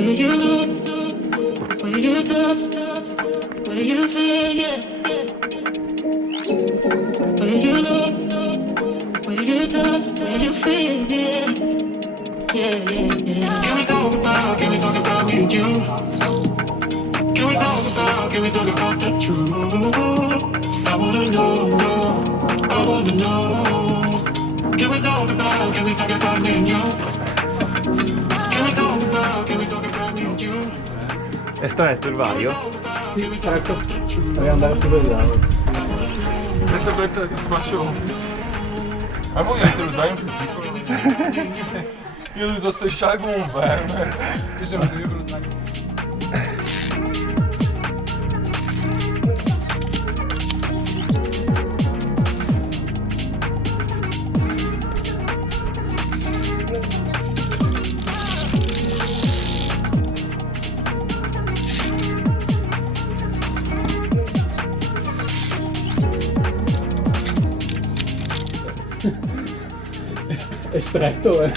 Where you look, where you touch, where you feel, yeah. Where you look, where you touch, where you feel, yeah. Yeah, yeah, yeah. Can we talk about me and you? Can we talk about the truth? I wanna know, I wanna know. Can we talk about me and you? Can we talk about me and you? È stretto il vario? Sì, certo. Devi andare su vegliare. Aspetta, ti faccio. Ma voi avete lo zaino più piccolo? Io ho dovuto strisciare come un verme. Io sono io con lo zaino. È stretto, eh.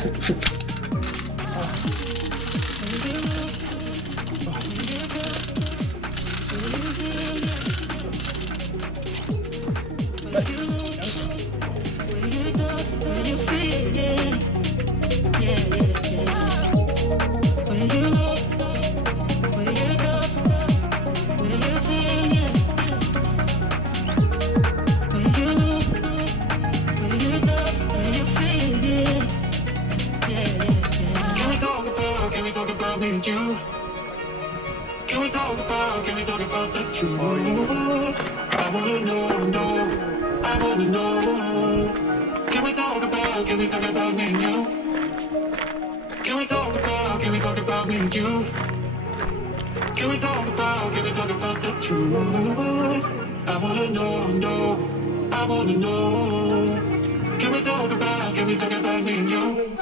Can we talk about the truth? I wanna know, I wanna know. Can we talk about me and you? Can we talk about me and you? Can we talk about the truth? I wanna know, I wanna know. Can we talk about me and you?